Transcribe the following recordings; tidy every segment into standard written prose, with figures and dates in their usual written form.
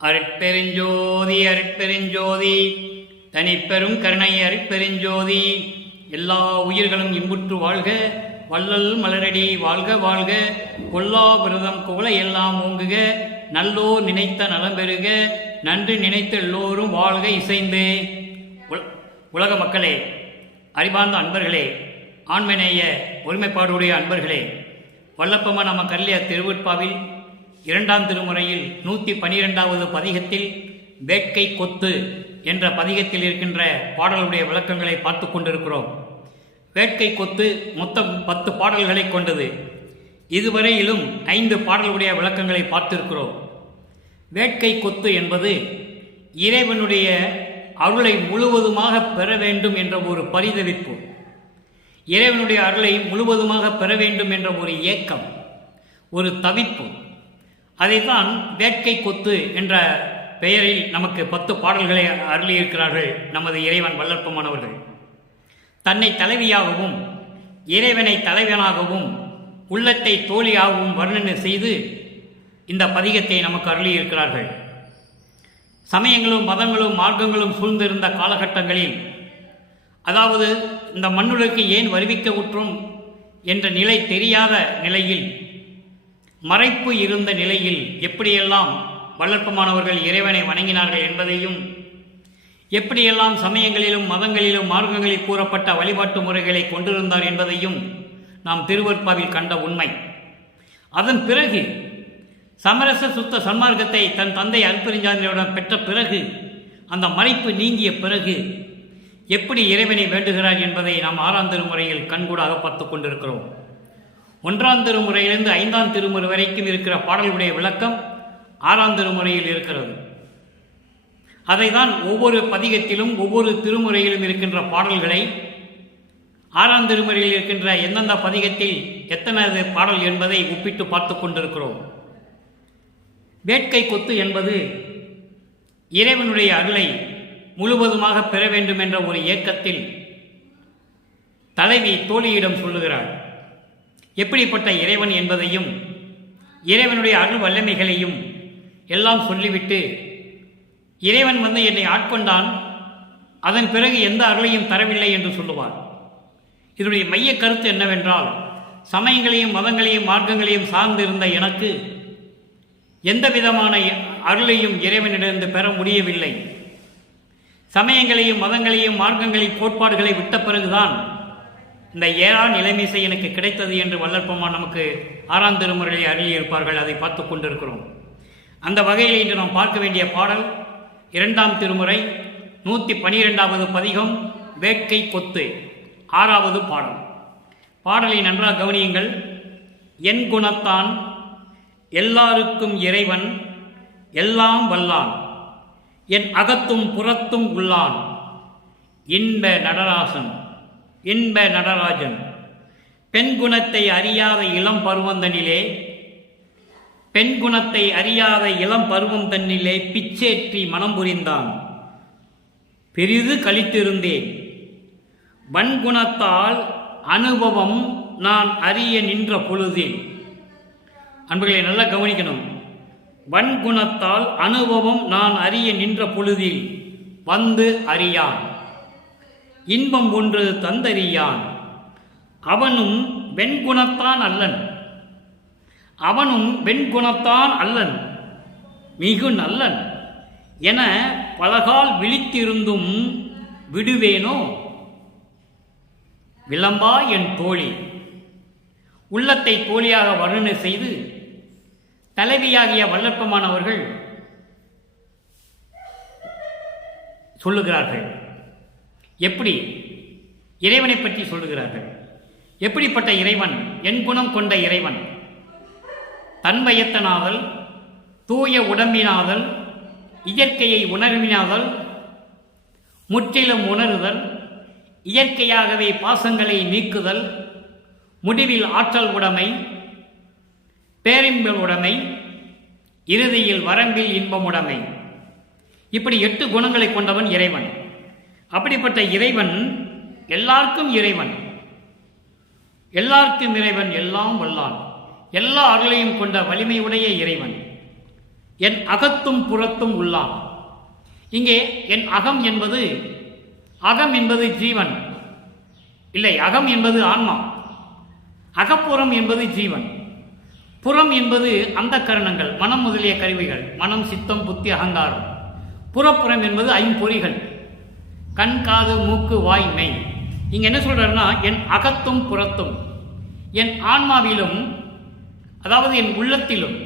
அருட்பெருஞ்சோதி அருட்பெருஞ்சோதி தனிப்பெரும் கருணை அருட்பெருஞ்சோதி. எல்லா உயிர்களும் இன்புற்று வாழ்க, வள்ளல் மலரடி வாழ்க வாழ்க, கொல்லா விரதம் குவளை எல்லாம் ஓங்குக, நல்லோர் நினைத்த நலம் பெறுக, நன்று நினைத்த எல்லோரும் வாழ்க இசைந்து. உலக மக்களே, அறிவார்ந்த அன்பர்களே, ஆண்மநேய ஒருமைப்பாடுடைய அன்பர்களே, வல்லப்பமா நம்ம கல்லிய திருவிற்பாவில் 2ஆம் திருமுறையில் 112வது பதிகத்தில் வேட்கை கொத்து என்ற பதிகத்தில் இருக்கின்ற பாடலுடைய விளக்கங்களை பார்த்து கொண்டிருக்கிறோம். வேட்கை கொத்து மொத்தம் 10 பாடல்களை கொண்டது. இதுவரையிலும் 5 பாடலுடைய விளக்கங்களை பார்த்திருக்கிறோம். வேட்கை கொத்து என்பது இறைவனுடைய அருளை முழுவதுமாக பெற வேண்டும் என்ற ஒரு பரிதவிப்பு, இறைவனுடைய அருளை முழுவதுமாக பெற வேண்டும் என்ற ஒரு ஏக்கம், ஒரு தவிப்பு. அதைத்தான் வேட்கை கொத்து என்ற பெயரில் நமக்கு 10 பாடல்களை அருளியிருக்கிறார்கள் நமது இறைவன் வல்லற்பமானவர்கள். தன்னை தலைவியாகவும் இறைவனை தலைவனாகவும் உள்ளத்தை தோழியாகவும் வர்ணனை செய்து இந்த பதிகத்தை நமக்கு அருளியிருக்கிறார்கள். சமயங்களும் மதங்களும் மார்க்கங்களும் சூழ்ந்திருந்த காலகட்டங்களில், அதாவது இந்த மண்ணுலகுக்கு ஏன் வருவிக்க உற்றும் என்ற நிலை தெரியாத நிலையில், மறைப்பு இருந்த நிலையில் எப்படியெல்லாம் வல்லற்பமானவர்கள் இறைவனை வணங்கினார்கள் என்பதையும், எப்படியெல்லாம் சமயங்களிலும் மதங்களிலும் மார்க்கங்களில் கூறப்பட்ட வழிபாட்டு முறைகளை கொண்டிருந்தார் என்பதையும் நாம் திருவற்பாவில் கண்ட உண்மை. அதன் பிறகு சமரச சுத்த சன்மார்க்கத்தை தன் தந்தை அருட்பெருஞ்சாதியிடம் பெற்ற பிறகு, அந்த மறைப்பு நீங்கிய பிறகு எப்படி இறைவனை வேண்டுகிறார் என்பதை நாம் 6ஆம் திருமுறையில் கண்கூடாக பார்த்து கொண்டிருக்கிறோம். 1ஆம் திருமுறையிலிருந்து 5ஆம் திருமுறை வரைக்கும் இருக்கிற பாடல்களுடைய விளக்கம் 6ஆம் திருமுறையில் இருக்கிறது. அதை தான் ஒவ்வொரு பதிகத்திலும் ஒவ்வொரு திருமுறையிலும் இருக்கின்ற பாடல்களை 6ஆம் திருமுறையில் இருக்கின்ற எந்தெந்த பதிகத்தில் எத்தனை பாடல் என்பதை ஒப்பிட்டு பார்த்து கொண்டிருக்கிறோம். வேட்கை கொத்து என்பது இறைவனுடைய அருளை முழுவதுமாக பெற வேண்டும் என்ற ஒரு ஏக்கத்தில் தலைவி தோழியிடம் சொல்லுகிறார். எப்படிப்பட்ட இறைவன் என்பதையும் இறைவனுடைய அருள் வல்லமைகளையும் எல்லாம் சொல்லிவிட்டு, இறைவன் என்னை ஆட்கொண்டான், அதன் பிறகு எந்த அருளையும் தரவில்லை என்று சொல்லுவார். இதனுடைய மைய கருத்து என்னவென்றால், சமயங்களையும் மதங்களையும் மார்க்கங்களையும் சார்ந்திருந்த எனக்கு எந்த விதமான அருளையும் இறைவனிடமிருந்து பெற முடியவில்லை. சமயங்களையும் மதங்களையும் மார்க்கங்களையும் கோட்பாடுகளை விட்ட பிறகுதான் இந்த ஏழா நிலைமிசை எனக்கு கிடைத்தது என்று வல்லற்பமான் நமக்கு 6ஆம் திருமுறையை அருளியிருப்பார்கள். அதை பார்த்து கொண்டிருக்கிறோம். அந்த வகையில் இன்று நாம் பார்க்க வேண்டிய பாடல் 2ஆம் திருமுறை 112வது பதிகம் வேட்கை கொத்து 6வது பாடல். பாடலை நன்றாக கவனியுங்கள். என் குணத்தான் எல்லாருக்கும் இறைவன் எல்லாம் வல்லான், என் அகத்தும் புறத்தும் உள்ளான், இன்ப நடராசன் இன்ப நடராஜன். பெண் குணத்தை அறியாத இளம் பருவந்தனிலே, பெண் குணத்தை அறியாத இளம் பருவம் தன்னிலே பிச்சேற்றி மனம் புரிந்தான், பெரிது கழித்திருந்தேன். வன்குணத்தால் அனுபவம் நான் அறிய நின்ற பொழுதில். அன்பர்களை நல்லா கவனிக்கணும். வன்குணத்தால் அனுபவம் நான் அறிய நின்ற பொழுதில் வந்து அறியான், இன்பம் ஒன்று தந்தறியான். அவனும் வெண்குணத்தான் அல்லன், அவனும் வெண்குணத்தான் அல்லன், மிகு நல்லன் என பலகால் விழித்திருந்தும் விடுவேனோ விளம்பா என் தோழி. உள்ளத்தை தோழியாக வர்ணனை செய்து தலைவியாகிய வல்லற்பமானவர்கள் சொல்லுகிறார்கள். எப்படி இறைவனை பற்றி சொல்லுகிறார்கள்? எப்படிப்பட்ட இறைவன்? என் குணம் கொண்ட இறைவன். தன்வயத்தனாதல், தூய உடம்பினாதல், இயற்கையை உணர்வினாதல், முற்றிலும் உணருதல், இயற்கையாகவே பாசங்களை நீக்குதல், முடிவில் ஆற்றல் உடைமை, பேரின்ப உடைமை, இறுதியில் வரம்பில் இன்பம் உடைமை. இப்படி 8 குணங்களை கொண்டவன் இறைவன். அப்படிப்பட்ட இறைவன் எல்லாருக்கும் இறைவன், எல்லாருக்கும் இறைவன், எல்லாம் வல்லான், எல்லா அருளையும் கொண்ட வலிமையுடைய இறைவன். என் அகத்தும் புறத்தும் உள்ளான். இங்கே என் அகம் என்பது ஜீவன் இல்லை, அகம் என்பது ஆன்மா. அகப்புறம் என்பது ஜீவன், புறம் என்பது அந்த கரணங்கள், மனம் முதலிய கருவிகள், மனம், சித்தம், புத்தி, அகங்காரம். புறப்புறம் என்பது ஐம்பொறிகள், கண், காது, மூக்கு, வாய், மெய். இங்க என்ன சொல்றாருன்னா, என் அகத்தும் புறத்தும், என் ஆன்மாவிலும் அதாவது என் உள்ளத்திலும்,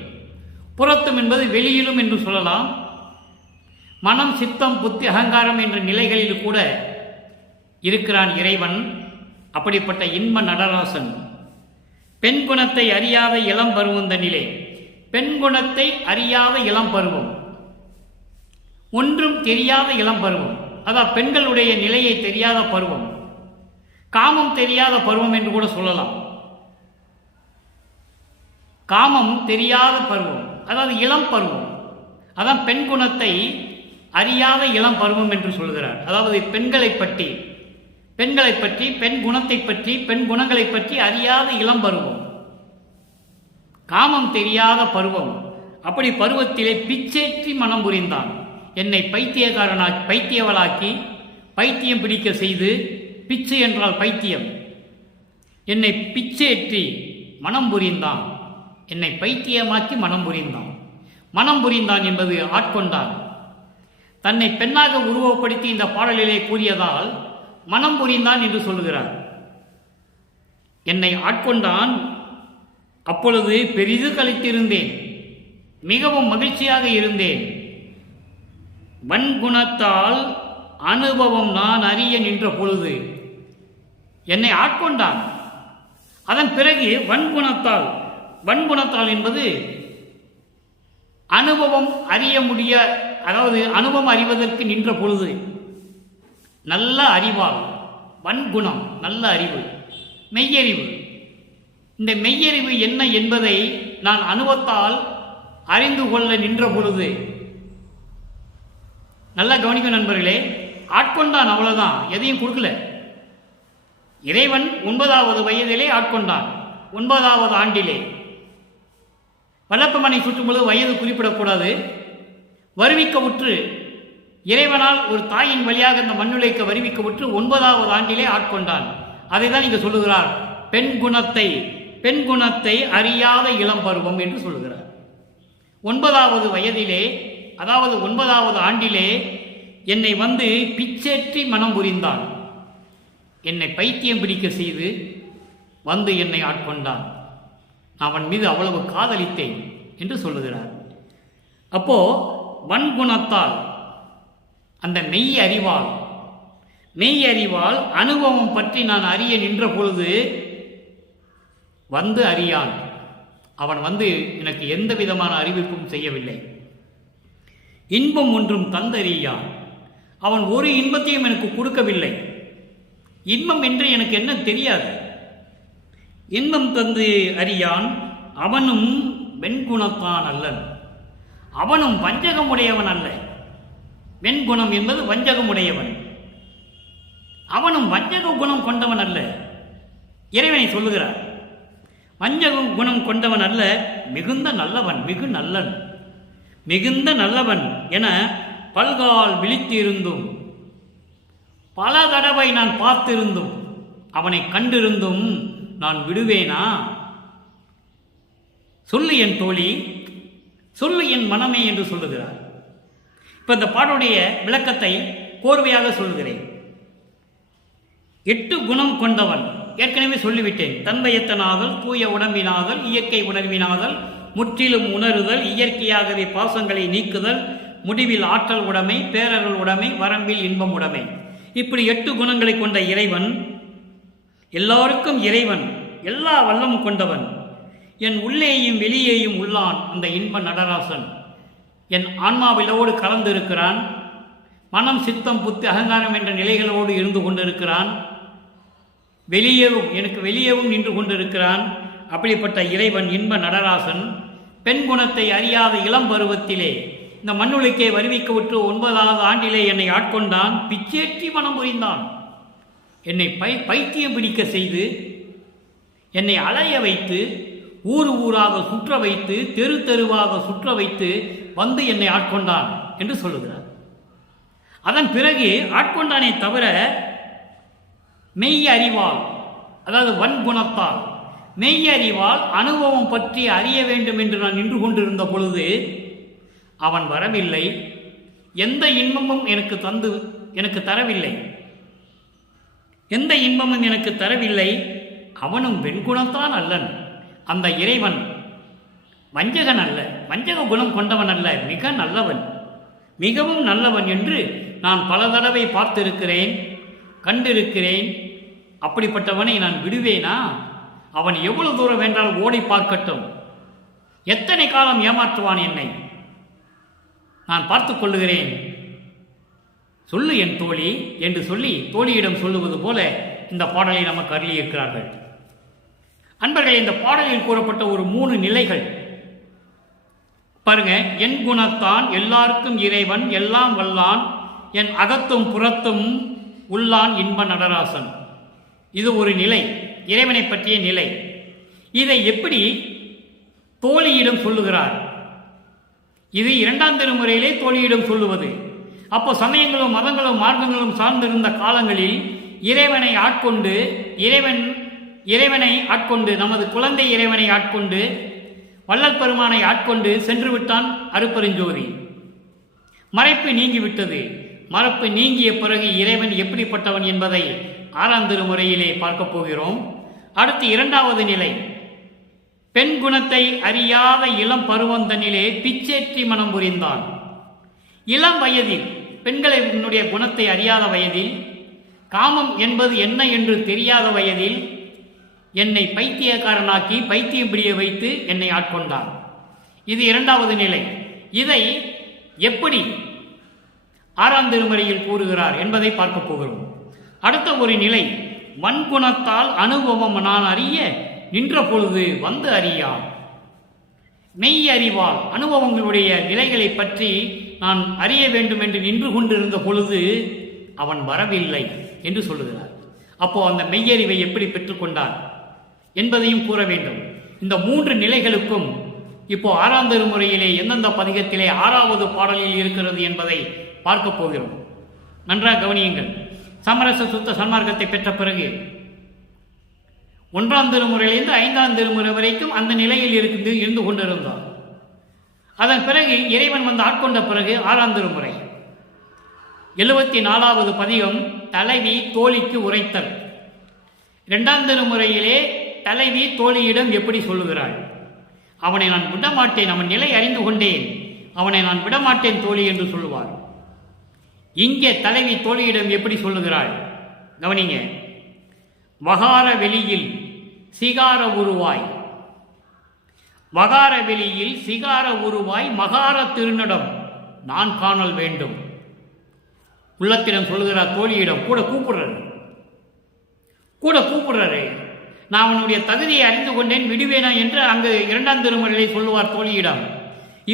புறத்தும் என்பது வெளியிலும் என்று சொல்லலாம். மனம், சித்தம், புத்தி, அகங்காரம் என்ற நிலைகளில் கூட இருக்கிறான் இறைவன். அப்படிப்பட்ட இன்ப நடராசன் பெண் குணத்தை அறியாத இளம் பருவம் தன்னிலே, பெண் குணத்தை அறியாத இளம் பருவம், ஒன்றும் தெரியாத இளம் பருவம், அதான் பெண்களுடைய நிலையை தெரியாத பருவம், காமம் தெரியாத பருவம் என்று கூட சொல்லலாம். காமம் தெரியாத பருவம், அதாவது இளம் பருவம், அதான் பெண் குணத்தை அறியாத இளம் பருவம் என்று சொல்கிறார். அதாவது பெண்களை பற்றி, பெண் குணத்தை பற்றி, பெண் குணங்களை பற்றி அறியாத இளம் பருவம், காமம் தெரியாத பருவம். அப்படி பருவத்திலே பிச்சேற்றி மனம் புரிந்தான். என்னை பைத்தியவளாக்கி பைத்தியம் பிடிக்க செய்து, பிச்சை என்றால் பைத்தியம், என்னை பிச்சேற்றி மனம் புரிந்தான், என்னை பைத்தியமாக்கி மனம் புரிந்தான். மனம் புரிந்தான் என்பது ஆட்கொண்டான். தன்னை பெண்ணாக உருவப்படுத்தி இந்த பாடலிலே கூறியதால் மனம் புரிந்தான் என்று சொல்கிறார். என்னை ஆட்கொண்டான், அப்பொழுது பெரிது கழித்திருந்தேன், மிகவும் மகிழ்ச்சியாக இருந்தேன். வன்குணத்தால் அனுபவம் நான் அறிய நின்ற பொழுது என்னை ஆட்கொண்டான். அதன் பிறகு வன்குணத்தால் என்பது அனுபவம் அறிய முடிய, அதாவது அனுபவம் அறிவதற்கு நின்ற பொழுது, நல்ல அறிவால், வன்குணம் நல்ல அறிவு, மெய்யறிவு. இந்த மெய்யறிவு என்ன என்பதை நான் அனுபவத்தால் அறிந்து கொள்ள நின்ற பொழுது, நல்லா கவனிக்கும் நண்பர்களே, ஆட்கொண்டான், அவ்வளவுதான், எதையும் கொடுக்கல. இறைவன் 9வது வயதிலே ஆட்கொண்டான், 9வது ஆண்டிலே. வல்லப்பமனை சுற்றும் பொழுது வயது குறிப்பிடக்கூடாது. வருவிக்க உற்று இறைவனால் ஒரு தாயின் வழியாக இந்த மண்ணுலைக்க வருவிக்க உற்று 9வது ஆண்டிலே ஆட்கொண்டான். அதை தான் இங்கு சொல்லுகிறார், பெண் குணத்தை அறியாத இளம் பருவம் என்று சொல்லுகிறார். 9வது வயதிலே, அதாவது 9வது ஆண்டிலே என்னை வந்து பிச்சேற்றி மனம் புரிந்தான், என்னை பைத்தியம் பிடிக்க செய்து வந்து என்னை ஆட்கொண்டான். அவன் மீது அவ்வளவு காதலித்தேன் என்று சொல்லுகிறார். அப்போ வன்குணத்தால், அந்த மெய் அறிவால் அனுபவம் பற்றி நான் அறிய நின்ற பொழுது வந்து அறியான். அவன் வந்து எனக்கு எந்த விதமான அறிவிப்பும் செய்யவில்லை. இன்பம் ஒன்றும் தந்தறியான். அவன் ஒரு இன்பத்தையும் எனக்கு கொடுக்கவில்லை. இன்பம் என்று எனக்கு என்ன தெரியாது. இன்பம் தந்து அறியான். அவனும் வெண்குணத்தான் அல்லன். அவனும் வஞ்சகம் உடையவன் அல்ல. வெண்குணம் என்பது வஞ்சகம் உடையவன். அவனும் வஞ்சக குணம் கொண்டவன் அல்ல. இறைவனை சொல்லுகிறார், வஞ்சக குணம் கொண்டவன் அல்ல, மிகுந்த நல்லவன், மிகுந்த நல்லவன் என பல்கால் விழித்திருந்தும், பல தடவை நான் பார்த்திருந்தும், அவனை கண்டிருந்தும் நான் விடுவேனா? சொல்லு என் தோழி, சொல்லு என் மனமே என்று சொல்லுகிறார். இப்ப இந்த பாடலுடைய விளக்கத்தை கோர்வையாக சொல்லுகிறேன். 8 குணம் கொண்டவன், ஏற்கனவே சொல்லிவிட்டேன். தன்மையத்தனாதல், தூய உடம்பினாதல், இயற்கை உணர்வினாதல், முற்றிலும் உணருதல், இயற்கையாகவே பாசங்களை நீக்குதல், முடிவில் ஆற்றல் உடைமை, பேரருள் உடைமை, வரம்பில் இன்பம் உடைமை. இப்படி 8 குணங்களை கொண்ட இறைவன், எல்லாருக்கும் இறைவன், எல்லா வல்லமும் கொண்டவன், என் உள்ளேயும் வெளியேயும் உள்ளான். அந்த இன்ப நடராசன் என் ஆன்மாவிலோடு கலந்து இருக்கிறான். மனம், சித்தம், புத்தி, அகங்காரம் என்ற நிலைகளோடு இருந்து கொண்டிருக்கிறான். எனக்கு வெளியேவும் நின்று கொண்டிருக்கிறான். அப்படிப்பட்ட இறைவன் இன்ப நடராசன் பெண் குணத்தை அறியாத இளம் பருவத்திலே இந்த மண்ணுலைக்கே வருவிக்க விட்டு 9வது ஆண்டிலே என்னை ஆட்கொண்டான். பிச்சேற்றி மனம் புரிந்தான். என்னை பைத்தியம் பிடிக்க செய்து, என்னை அலைய வைத்து, ஊராக சுற்ற வைத்து, தெரு தெருவாக சுற்ற வைத்து வந்து என்னை ஆட்கொண்டான் என்று சொல்லுகிறார். அதன் பிறகு ஆட்கொண்டானே தவிர மெய் அறிவால், அதாவது வன்குணத்தால் மெய் அறிவால் அனுபவம் பற்றி அறிய வேண்டும் என்று நான் நின்று கொண்டிருந்த பொழுது அவன் வரவில்லை. எந்த இன்பமும் எனக்கு தரவில்லை. எந்த இன்பமும் எனக்கு தரவில்லை. அவனும் வெண்குணத்தான் அல்லன். அந்த இறைவன் வஞ்சகன் அல்ல, வஞ்சக குணம் கொண்டவன் அல்ல, மிக நல்லவன், மிகவும் நல்லவன் என்று நான் பல தடவை பார்த்திருக்கிறேன், கண்டிருக்கிறேன். அப்படிப்பட்டவனை நான் விடுவேனா? அவன் எவ்வளவு தூரம் வேண்டால் ஓடி பார்க்கட்டும். எத்தனை காலம் ஏமாற்றுவான் என்னை, நான் பார்த்துக் கொள்ளுகிறேன். சொல்லு என் தோழி என்று சொல்லி தோழியிடம் சொல்லுவது போல இந்த பாடலை நமக்கு அருளியிருக்கிறார்கள். அன்பர்களே, இந்த பாடலில் கூறப்பட்ட ஒரு 3 நிலைகள் பாருங்க. என் குணத்தான், எல்லாருக்கும் இறைவன், எல்லாம் வல்லான், என் அகத்தும் புறத்தும் உள்ளான் இன்ப நடராசன். இது ஒரு நிலை, இறைவனை பற்றிய நிலை. இதை எப்படி தோழியிடம் சொல்லுகிறார்? இது 2ஆம் திருமுறையிலே தோழியிடம் சொல்லுவது. அப்போ சமயங்களும் மதங்களும் மார்க்கங்களும் சார்ந்திருந்த காலங்களில் இறைவனை ஆட்கொண்டு நமது குழந்தை இறைவனை ஆட்கொண்டு வள்ளல் பெருமானை ஆட்கொண்டு சென்று விட்டான் அருட்பெருஞ்சோதி. மறைப்பு நீங்கிவிட்டது. மறைப்பு நீங்கிய பிறகு இறைவன் எப்படிப்பட்டவன் என்பதை 6ஆம் திருமுறையிலே பார்க்க போகிறோம். அடுத்து 2வது நிலை, பெண் குணத்தை அறியாத இளம் பருவந்தனிலே பிச்சேற்றி மனம் புரிந்தான். இளம் வயதில், பெண்களினுடைய குணத்தை அறியாத வயதில், காமம் என்பது என்ன என்று தெரியாத வயதில் என்னை பைத்தியக்காரனாக்கி பைத்தியம் பிடிய வைத்து என்னை ஆட்கொண்டான். இது 2வது நிலை. இதை எப்படி 6ஆம் திருமுறையில் கூறுகிறார் என்பதை பார்க்க போகிறோம். அடுத்த ஒரு நிலை, வன்குணத்தால் அனுபவம் நான் அறிய நின்ற பொழுது வந்து அறியான். மெய் அறிவால் அனுபவங்களுடைய நிலைகளை பற்றி நான் அறிய வேண்டும் என்று நின்று கொண்டிருந்த பொழுது அவன் வரவில்லை என்று சொல்லுகிறார். அப்போ அந்த மெய்யறிவை எப்படி பெற்றுக்கொண்டான் என்பதையும் கூற வேண்டும். இந்த 3 நிலைகளுக்கும் இப்போ 6ஆம் திருமுறையிலே எந்தெந்த பதிகத்திலே 6வது பாடலில் இருக்கிறது என்பதை பார்க்க போகிறோம். நன்றாக கவனியுங்கள். சமரச சுத்த சன்மார்க்கத்தை பெற்ற பிறகு 1ஆம் திருமுறையிலிருந்து 5ஆம் திருமுறை வரைக்கும் அந்த நிலையில் இருந்து கொண்டிருந்தார். அதன் பிறகு இறைவன் வந்து ஆட்கொண்ட பிறகு 6ஆம் திருமுறை 74வது பதிகம் தலைவி தோழிக்கு உரைத்தல். 2ஆம் திருமுறையிலே தலைவி தோழியிடம் எப்படி சொல்லுகிறாள்? அவனை நான் விடமாட்டேன், அவன் நிலை அறிந்து கொண்டேன், அவனை நான் விடமாட்டேன் தோழி என்று சொல்லுவார். இங்கே தலைவி தோழியிடம் எப்படி சொல்லுகிறாள்? கவனிங்க. வகார வெளியில் சிகார உருவாய், வகார வெளியில் சிகார உருவாய் மகார திருநடம் நான் காணல் வேண்டும். உள்ளத்திடம் சொல்லுகிறார் தோழியிடம். கூட கூப்பிடுறாரு. நான் அவனுடைய தகுதியை அறிந்து கொண்டேன், விடுவேனா என்று அங்கு 2ஆம் திருமுறையிலே சொல்லுவார் தோழியிடம்.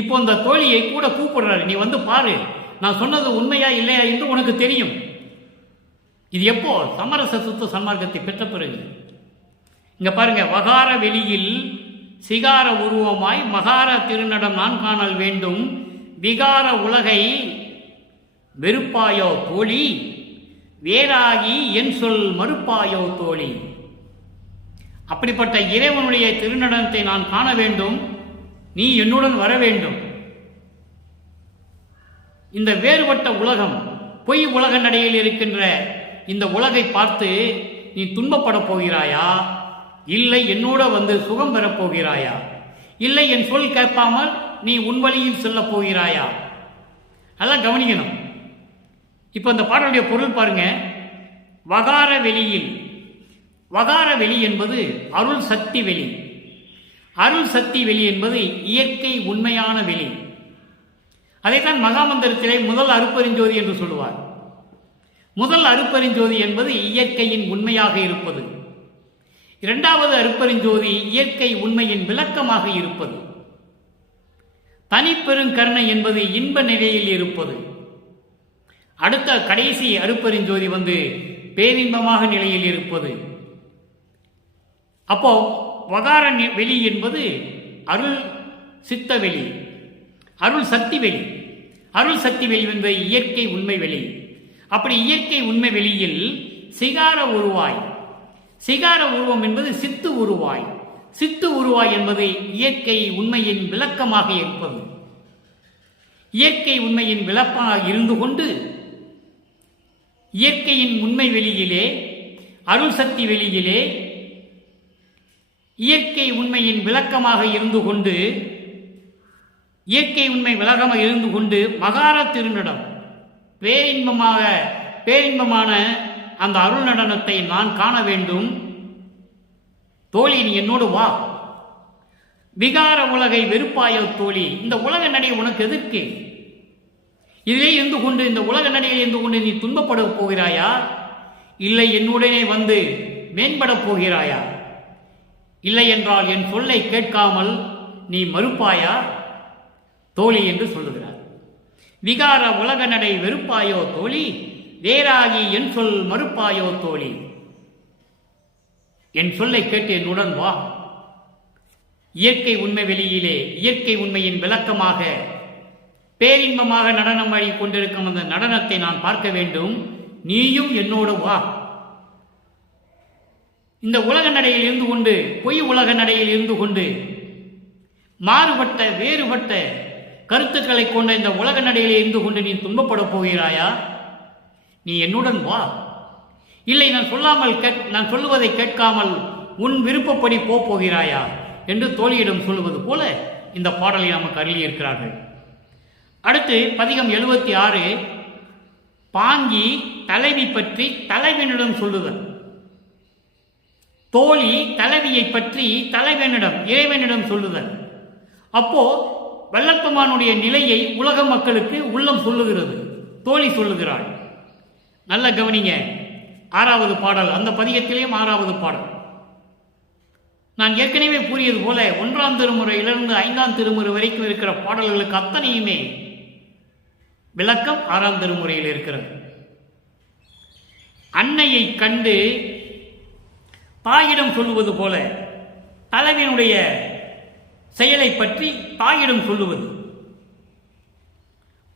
இப்போ இந்த தோழியை கூட கூப்பிடுறாரு. நீ வந்து பாரு, நான் சொன்னது உண்மையா இல்லையா என்று உனக்கு தெரியும். இது எப்போ? சமரச சுத்த சன்மார்க்கத்தை பெற்ற பிறகு. இங்க பாருங்க, வகார வெளியில் சிகார உருவமாய் மகார திருநடம் நான் காணல் வேண்டும். விகார உலகை வெறுப்பாயோ தோழி, வேறாகி என் சொல் மறுப்பாயோ தோழி. அப்படிப்பட்ட இறைவனுடைய திருநடனத்தை நான் காண வேண்டும், நீ என்னுடன் வர வேண்டும். இந்த வேறுபட்ட உலகம், பொய் உலக நடையில் இருக்கின்ற இந்த உலகை பார்த்து நீ துன்பப்பட போகிறாயா, இல்லை என்னோட வந்து சுகம் பெறப் போகிறாயா, இல்லை என் சொல் கேட்பாமல் நீ உன் வழியில் செல்ல போகிறாயா? அதெல்லாம் கவனிக்கணும். இப்போ இந்த பாடலுடைய பொருள் பாருங்க. வகார வெளியில், வகார வெளி என்பது அருள் சக்தி வெளி. அருள் சக்தி வெளி என்பது இயற்கை உண்மையான வெளி. அதைத்தான் மகாமந்திரத்திலே முதல் அருட்பெருஞ்சோதி என்று சொல்லுவார். முதல் அருட்பெருஞ்சோதி என்பது இயற்கையின் உண்மையாக இருப்பது. 2வது அருட்பெருஞ்சோதி இயற்கை உண்மையின் விளக்கமாக இருப்பது. தனிப்பெருங்கருணை என்பது இன்ப நிலையில் இருப்பது. அடுத்த கடைசி அருட்பெருஞ்சோதி வந்து பேரின்பமாக நிலையில் இருப்பது. அப்போ வகார வெளி என்பது அருள் சித்த வெளி. அருள் சக்தி வெளி. அருள் சக்தி வெளி என்பது இயற்கை உண்மை வெளி. அப்படி இயற்கை உண்மை வெளியில் சிகார உருவாய். சிகார உருவம் என்பது சித்து உருவாய். சித்து உருவாய் என்பது இயற்கை உண்மையின் விளக்கமாக இருப்பது. இயற்கை உண்மையின் விளக்கமாக இருந்து கொண்டு இயற்கையின் உண்மை வெளியிலே, அருள் சக்தி வெளியிலே இயற்கை உண்மையின் விளக்கமாக இருந்து கொண்டு, இயற்கை உண்மை விளக்கமாக இருந்து கொண்டு மகார திருநடம் பேரின்பமான அந்த அருள் நடனத்தை நான் காண வேண்டும். தோழி, நீ என்னோடு வா. விகார உலகை வெறுப்பாயோ தோழி, இந்த உலக நடை உனக்கு எதற்கு? இதிலே இருந்து கொண்டு, இந்த உலக நடையில் இருந்து கொண்டு நீ துன்பப்பட போகிறாயா? இல்லை என்னுடனே வந்து மேம்பட போகிறாயா? இல்லை என்றால் என் சொல்லை கேட்காமல் நீ மறுப்பாயா தோழி என்று சொல்லுகிறார். விகார உலக நடை வெறுப்பாயோ தோழி, வேறாகி என் சொல் மறுப்பாயோ தோழி. என் சொல்லை கேட்டு என்னுடன் வா. இயற்கை உண்மை வெளியிலே இயற்கை உண்மையின் விளக்கமாக பேரின்பமாக நடனம் வழி கொண்டிருக்கும் அந்த நடனத்தை நான் பார்க்க வேண்டும். நீயும் என்னோடு வா. இந்த உலக நடையில் இருந்து கொண்டு, பொய் உலக நடையில் இருந்து கொண்டு மாறுபட்ட வேறுபட்ட கருத்துக்களை கொண்ட இந்த உலக நடையில் இருந்து கொண்டு நீ துன்பப்பட போகிறாயா? நீ என்னுடன் வா. இல்லை, நான் சொல்லுவதை கேட்காமல் உன் விருப்பப்படி போகிறாயா என்று தோழியிடம் சொல்லுவது போல இந்த பாடலை நமக்கு அருளியிருக்கிறார்கள். அடுத்து பதிகம் 76. பாங்கி தலைவி பற்றி தலைவனிடம் சொல்லுதல். தோழி தலைவியை பற்றி தலைவனிடம், இறைவனிடம் சொல்லுதல். அப்போ வல்லப்பெருமானுடைய நிலையை உலக மக்களுக்கு உள்ளம் சொல்லுகிறது. தோழி சொல்லுகிறாள். நல்ல கவனிங்க. 6வது பாடல், அந்த பதிகத்திலேயும் 6வது பாடல். நான் ஏற்கனவே கூறியது போல 1ஆம் திருமுறையிலிருந்து 5ஆம் திருமுறை வரைக்கும் இருக்கிற பாடல்களுக்கு அத்தனையுமே விளக்கம் 6ஆம் திருமுறையில் இருக்கிறது. அன்னையை கண்டு தாயிடம் சொல்லுவது போல தலைவனுடைய செயலை பற்றி தாயிடம் சொல்லுவது.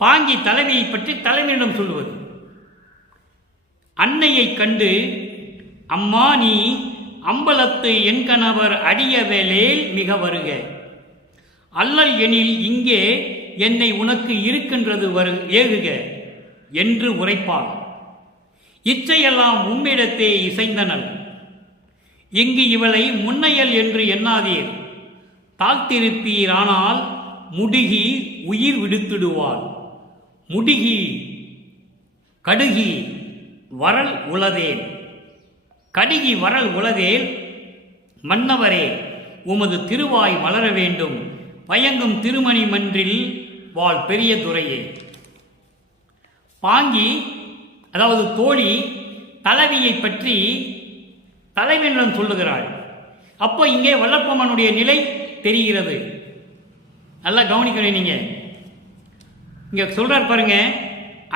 பாங்கி தலைவியை பற்றி தலைவனிடம் சொல்லுவது. அன்னையை கண்டு, அம்மா நீ அம்பலத்து என் கணவர் அடியவேலேல் மிக வருக. அல்லல் எனில் இங்கே என்னை உனக்கு இருக்கின்றது ஏகுக என்று உரைப்பாள். இச்சையெல்லாம் உம்மிடத்தே இசைந்தனள். இங்கு இவளை முன்னையல் என்று எண்ணாதீர். தாழ்த்திருப்பீர், ஆனால் முடுகி உயிர் விடுத்திடுவாள். முடுகி கடுகி வரல் உளதேல். கடுகி வரல் உளதேல். மன்னவரே, உமது திருவாய் மலர வேண்டும். பயங்கும் திருமணி மன்றில் வாழ் பெரிய துறையே. பாங்கி, அதாவது தோழி, தலைவியை பற்றி தலைவனிடம் சொல்லுகிறாள். அப்போ இங்கே வல்லப்பெருமானுடைய நிலை தெரிகிறது. நல்லா கவனிக்கணும். நீங்க இங்க சொல்றார் பாருங்க.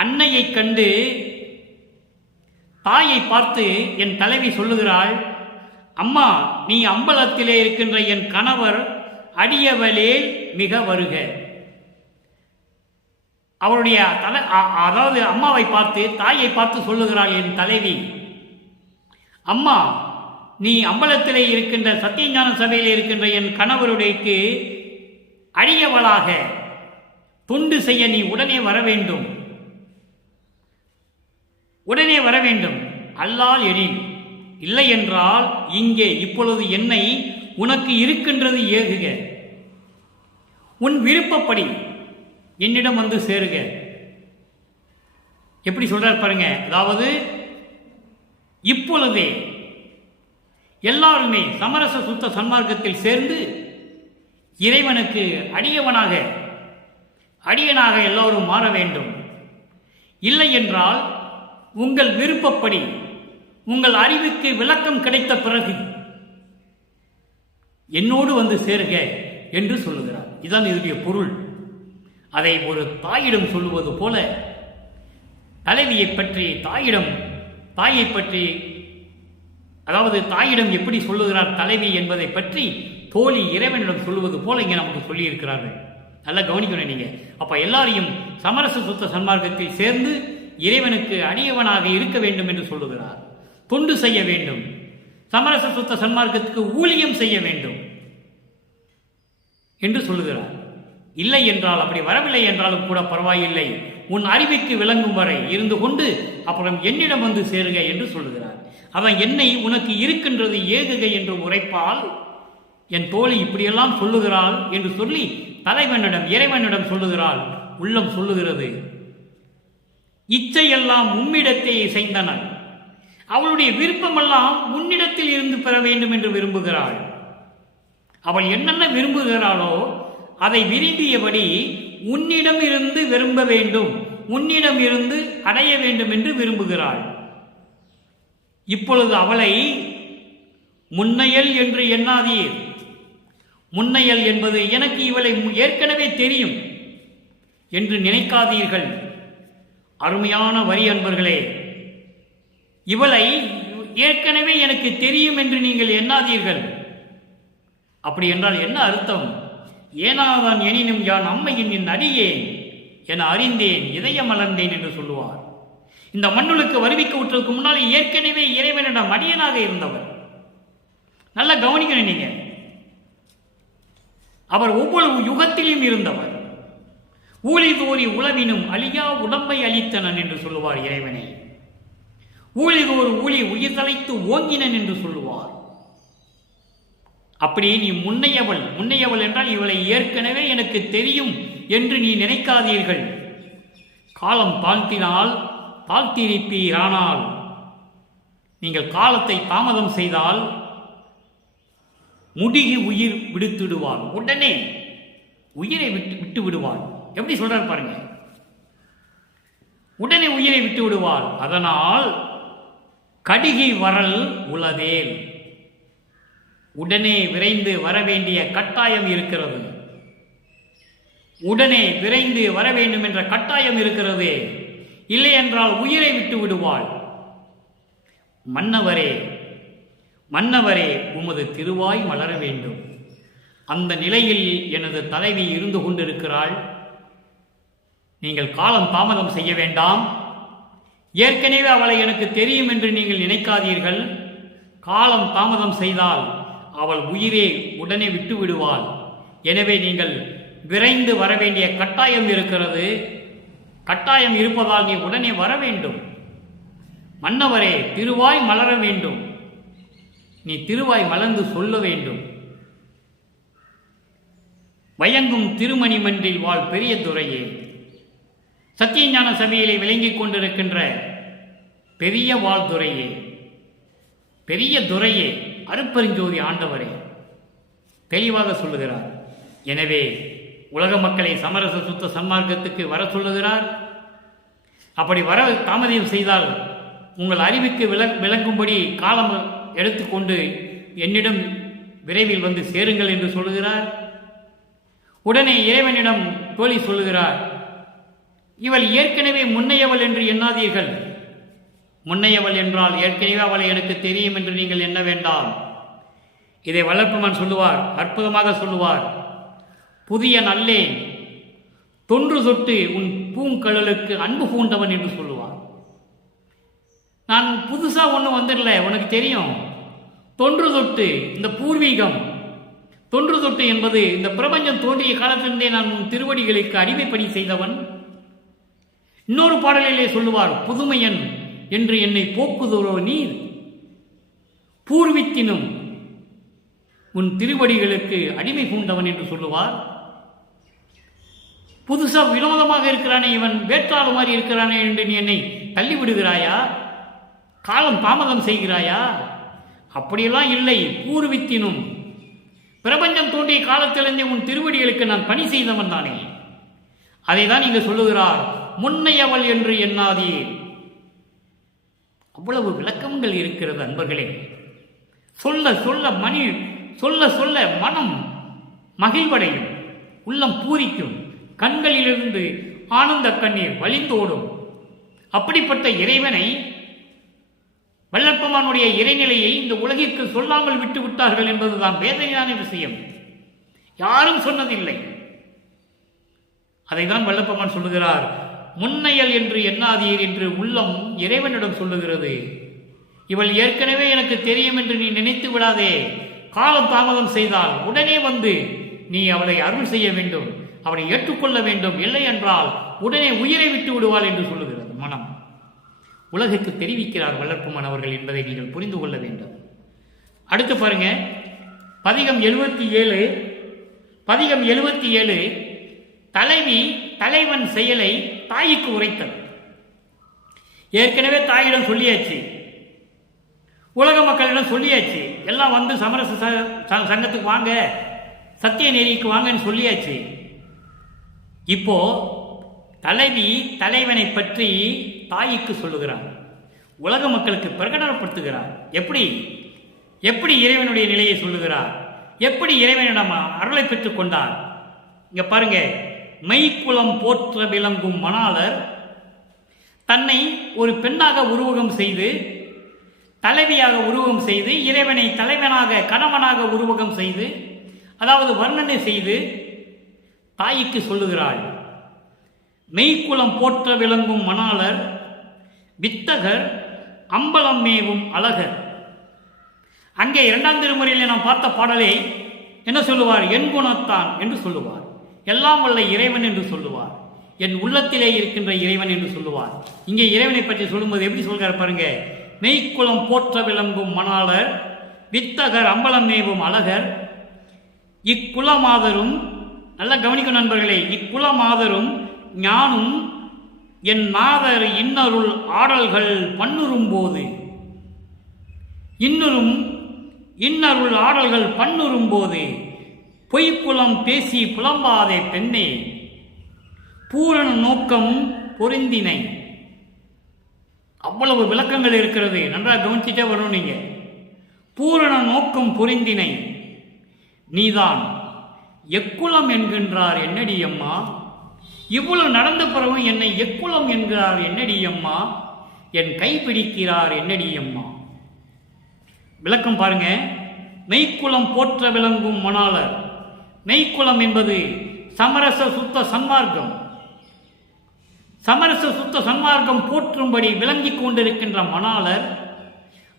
அன்னையை கண்டு தாயை பார்த்து என் தலைவி சொல்லுகிறாள், அம்மா நீ அம்பலத்திலே இருக்கின்ற என் கணவர் அடியவளேல் மிக வருக. அவருடைய அதாவது அம்மாவை பார்த்து, தாயை பார்த்து சொல்லுகிறாள் என் தலைவி, அம்மா நீ அம்பலத்திலே இருக்கின்ற சத்தியஞான சபையில் இருக்கின்ற என் கணவருடையக்கு அடியவளாக தொண்டு செய்ய நீ உடனே வர வேண்டும். உடனே வர வேண்டும். அல்லால் எனில், இல்லை என்றால் இங்கே இப்பொழுது என்னை உனக்கு இருக்கின்றது ஏகுக. உன் விருப்பப்படி என்னிடம் வந்து சேருக. எப்படி சொல்றார் பாருங்க. அதாவது இப்பொழுதே எல்லாருமே சமரச சுத்த சன்மார்க்கத்தில் சேர்ந்து இறைவனுக்கு அடியனாக எல்லோரும் மாற வேண்டும். இல்லை என்றால் உங்கள் விருப்பப்படி, உங்கள் அறிவுக்கு விளக்கம் கிடைத்த பிறகு என்னோடு வந்து சேருக என்று சொல்லுகிறார். இதுதான் இதனுடைய பொருள். அதை ஒரு தாயிடம் சொல்லுவது போல தலைவியை பற்றி தாயை பற்றி, அதாவது தாயிடம் எப்படி சொல்லுகிறார் தலைவி என்பதை பற்றி தோழி இறைவனிடம் சொல்லுவது போல இங்கே நமக்கு சொல்லியிருக்கிறார்கள். நல்லா கவனிக்கணும் நீங்க. அப்ப எல்லாரையும் சமரச சுத்த சன்மார்க்கத்தில் சேர்ந்து இறைவனுக்கு அடியவனாக இருக்க வேண்டும் என்று சொல்லுகிறார். தொண்டு செய்ய வேண்டும், சமரச சுத்த சன்மார்க்கத்துக்கு ஊழியம் செய்ய வேண்டும் என்று சொல்லுகிறார். இல்லை என்றால், அப்படி வரவில்லை என்றாலும் கூட பரவாயில்லை, உன் அறிவுக்கு விளங்கும் வரை இருந்து கொண்டு அப்புறம் என்னிடம் வந்து சேருக என்று சொல்லுகிறார். அவன் என்னை உனக்கு இருக்கின்றது ஏகுக என்று உரைப்பால் என் தோழி இப்படியெல்லாம் சொல்லுகிறாள் என்று சொல்லி தலைவனிடம் இறைவனிடம் சொல்லுகிறாள். உள்ளம் சொல்லுகிறது, இச்சையெல்லாம் உம்மிடத்தை செய்தனள். அவளுடைய விருப்பமெல்லாம் உன்னிடத்தில் இருந்து பெற வேண்டும் என்று விரும்புகிறாள். அவள் என்னென்ன விரும்புகிறாளோ அதை விரும்பியபடி உன்னிடம் இருந்து விரும்ப வேண்டும், உன்னிடம் இருந்து அடைய வேண்டும் என்று விரும்புகிறாள். இப்பொழுது அவளை முன்னையல் என்று எண்ணாதீர். முன்னையல் என்பது எனக்கு இவளை ஏற்கனவே தெரியும் என்று நினைக்காதீர்கள். அருமையான வரி அன்பர்களே, இவளை ஏற்கனவே எனக்கு தெரியும் என்று நீங்கள் எண்ணாதீர்கள். அப்படி என்றால் என்ன அர்த்தம்? ஏனாதான் எனினும் யான் அம்மையின் என் அடியேன் என அறிந்தேன், இதயம் மலர்ந்தேன் என்று சொல்லுவார். இந்த மண்ணுளுக்கு வருவிக்க விட்டதுக்கு முன்னால் ஏற்கனவே இறைவனிடம் அடியனாக இருந்தவர். நல்லா கவனிக்கணும் நீங்க. அவர் ஒவ்வொரு யுகத்திலும் இருந்தவர். ஊழி தோறி உளவினும் அழியா உடம்பை அளித்தனன் என்று சொல்லுவார் இறைவனை. ஊழிதோறு ஊழி உயிர் தலைத்து ஓங்கினன் என்று சொல்லுவார். அப்படி நீ முன்னையவள், முன்னையவள் என்றால் இவளை ஏற்கனவே எனக்கு தெரியும் என்று நீ நினைக்காதீர்கள். காலம் தாழ்த்தினால் தாழ்த்தியிருப்பீரானால், நீங்கள் காலத்தை தாமதம் செய்தால் முடுகி உயிர் விடுத்துடுவாள், உடனே உயிரை விட்டு விடுவாள். எப்படி சொல்றார் பாருங்க, உடனே உயிரை விட்டு விடுவாள். அதனால் கடிகை வரல் உளதேல், உடனே விரைந்து வர வேண்டிய கட்டாயம் இருக்கிறது. உடனே விரைந்து வர வேண்டும் என்ற கட்டாயம் இருக்கிறது. இல்லை என்றால் உயிரை விட்டு விடுவாள். மன்னவரே, மன்னவரே, உமது திருவாய் மலர வேண்டும். அந்த நிலையில் எனது தலைவி இருந்து கொண்டிருக்கிறாள். நீங்கள் காலம் தாமதம் செய்ய வேண்டாம். ஏற்கனவே அவளை எனக்கு தெரியும் என்று நீங்கள் நினைக்காதீர்கள். காலம் தாமதம் செய்தால் அவள் உயிரே உடனே விட்டு விடுவாள். எனவே நீங்கள் விரைந்து வர வேண்டிய கட்டாயம் இருக்கிறது. கட்டாயம் இருப்பதால் நீ உடனே வர வேண்டும். மன்னவரே, திருவாய் மலர வேண்டும். நீ திருவாய் மலர்ந்து சொல்ல வேண்டும். வயங்கும் திருமணி மன்றில் வாழ் பெரிய துறையே, சத்தியஞான சபையிலே விளங்கிக் கொண்டிருக்கின்ற பெரிய வாழ்துறையே, பெரிய துறையே, அருட்பெருஞ்சோதி ஆண்டவரே தெளிவாக சொல்லுகிறார். எனவே உலக மக்களை சமரச சுத்த சன்மார்க்கத்துக்கு வர சொல்லுகிறார். அப்படி வர தாமதம் செய்தால் உங்கள் அறிவுக்கு விளங்கும்படி காலம் எடுத்துக்கொண்டு என்னிடம் விரைவில் வந்து சேருங்கள் என்று சொல்லுகிறார். உடனே இறைவனிடம் தோழி சொல்லுகிறார், இவள் ஏற்கனவே முன்னையவள் என்று எண்ணாதீர்கள். முன்னையவள் என்றால் ஏற்கனவே அவளை எனக்கு தெரியும் என்று நீங்கள் எண்ண வேண்டாம். இதை வளர்ப்புமான் சொல்லுவார், அற்புதமாக சொல்லுவார். புதிய நல்லேன் தொன்று தொட்டு உன் பூங்கழலுக்கு அன்பு பூண்டவன் என்று சொல்லுவார். நான் புதுசா ஒன்றும் வந்துடல, உனக்கு தெரியும். தொன்று தொட்டு, இந்த பூர்வீகம், தொன்று தொட்டு என்பது இந்த பிரபஞ்சம் தோன்றிய காலத்திலிருந்தே நான் உன் திருவடிகளுக்கு அடிமைப்பணி செய்தவன். இன்னொரு பாடலிலே சொல்லுவார், புதுமையன் என்று என்னை போக்குதோரோ நீர், பூர்வித்தினும் உன் திருவடிகளுக்கு அடிமை பூண்டவன் என்று சொல்லுவார். புதுசா வினோதமாக இருக்கிறானே, இவன் வேற்றாறு மாதிரி இருக்கிறானே என்று நீ என்னை தள்ளிவிடுகிறாயா? காலம் தாமதம் செய்கிறாயா? அப்படியெல்லாம் இல்லை. பூர்வித்தினும், பிரபஞ்சம் தோன்றிய காலத்திலிருந்தே உன் திருவடிகளுக்கு நான் பணி செய்தவன் தானே. அதை தான் இங்கு சொல்லுகிறார், முன்னையவள் என்று எண்ணாதீர். அவ்வளவு விளக்கங்கள் இருக்கிறது அன்பர்களே. சொல்ல சொல்ல மனம் மகிழ்வடையும், உள்ளம் பூரிக்கும், கண்களிலிருந்து ஆனந்த கண்ணீர் வழிந்தோடும். அப்படிப்பட்ட இறைவனை, வல்லப்பமானுடைய இறைநிலையை இந்த உலகிற்கு சொல்லாமல் விட்டு விட்டார்கள் என்பதுதான் வேதனையான விஷயம். யாரும் சொன்னதில்லை. அதைதான் வல்லப்பெருமான் சொல்லுகிறார். முன்னையல் என்று எண்ணாதீர் என்று உள்ளம் இறைவனிடம் சொல்லுகிறது. இவள் ஏற்கனவே எனக்கு தெரியும் என்று நீ நினைத்து விடாதே. காலம் தாமதம் செய்தால் உடனே வந்து நீ அவளை அருள் செய்ய வேண்டும், அவளை ஏற்றுக்கொள்ள வேண்டும். இல்லை என்றால் உடனே உயிரை விட்டு விடுவாள் என்று சொல்லுகிறது மனம். உலகுக்கு தெரிவிக்கிறார் வல்லற்பெருமான் அவர்கள் என்பதை நீங்கள் புரிந்து கொள்ள வேண்டும். அடுத்து பாருங்க, பதிகம் 77. பதிகம் 77 தலைவி தலைவன் செயலை தாய்க்கு உரைத்தல். ஏற்கனவே தாயிடம் சொல்லியாச்சு, உலக மக்களிடம் சொல்லியாச்சு, எல்லாம் வந்து சமரச சங்கத்துக்கு வாங்க, சத்திய நெறிக்கு வாங்கன்னு சொல்லியாச்சு. இப்போ தலைவி தலைவனை பற்றி தாய்க்கு சொல்லுகிறார், உலக மக்களுக்கு பிரகடனப்படுத்துகிறார். எப்படி எப்படி இறைவனுடைய நிலையை சொல்லுகிறார், எப்படி இறைவனிடம் அருளை பெற்றுக் கொண்டார். இங்க பாருங்க, மெய்க்குலம் போற்ற விளங்கும் மணாளர் தன்னை ஒரு பெண்ணாக உருவகம் செய்து, தலைவியாக உருவகம் செய்து, இறைவனை தலைவனாக கணவனாக உருவகம் செய்து, அதாவது வர்ணனை செய்து தாய்க்கு சொல்லுகிறாள். மெய்க்குலம் போற்ற விளங்கும் மணாளர் வித்தகர் அம்பலம் மேவும் அழகர். அங்கே 2ஆம் திருமுறையில் நாம் பார்த்த பாடலை என்ன சொல்லுவார்? என் குணத்தான் என்று சொல்லுவார், எல்லாம் வல்ல இறைவன் என்று சொல்லுவார், என் உள்ளத்திலே இருக்கின்ற இறைவன் என்று சொல்லுவார். இங்கே இறைவனை பற்றி சொல்லும்போது எப்படி சொல்கிறார் பாருங்க, மெய்க்குலம் போற்ற விளங்கும் மணாளர் வித்தகர் அம்பலம் மேவும் அழகர் இக்குலமாதரும், நல்லா கவனிக்கும் நண்பர்களே, இக்குலமாதரும் ஞானும் என் நாதர் இன்னருள் ஆடல்கள் பண்ணுறும் போது, இன்னருள் ஆடல்கள் பண்ணுறும் போது பொய்ப்புலம் பேசி புலம்பாதே பெண்ணே பூரண நோக்கம் பொருந்தினை. அவ்வளவு விளக்கங்கள் இருக்கிறது, நன்றாக கவனிச்சுட்டே வரணும் நீங்க. பூரண நோக்கம் பொருந்தினை நீதான் எக்குலம் என்கின்றார் என்னடி அம்மா, இவ்வளவு நடந்த பிறகு என்னை எக்குலம் என்கிறார் என்னடி அம்மா, என் கைப்பிடிக்கிறார் என்னடி அம்மா. விளக்கம் பாருங்க, மெய்க்குலம் போற்ற விளங்கும் மணாளர். மெய்க்குலம் என்பது சமரச சுத்த சன்மார்க்கம். சமரச சுத்த சன்மார்க்கம் போற்றும்படி விளங்கிக் கொண்டிருக்கின்ற மணாளர்